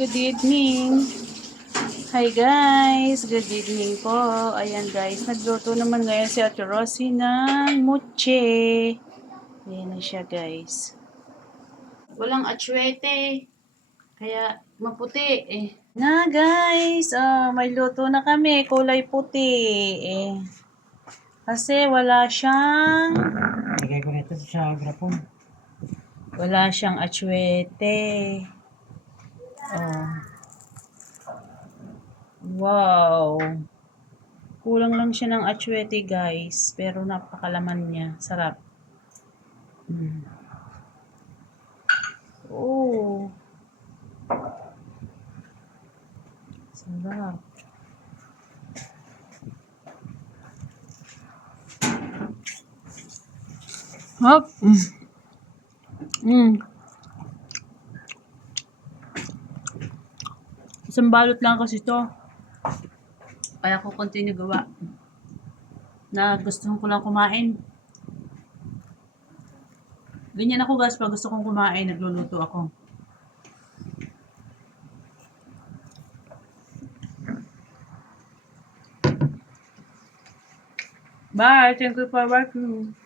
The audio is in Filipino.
Good evening. Hi guys, good evening po. Ayan guys, nagluto naman ngayon si Ate Rosie ng mutche. Ayan na siya guys. Walang atsuete, kaya maputi eh. Na guys, may luto na kami, kulay puti eh. Kasi wala siyang Lagay ko nito sa grapon. wala siyang atsuete. Oh. Wow. Kulang lang siya ng atsuete guys, pero napakalaman niya. Sarap. Mm. Oh, sarap. Hop. Mm. Isang balot lang kasi to. Kaya ko continue gawa. Na gusto ko lang kumain. Ganyan ako guys, pag gusto kong kumain, nagluluto ako. Bye! Thank you for watching.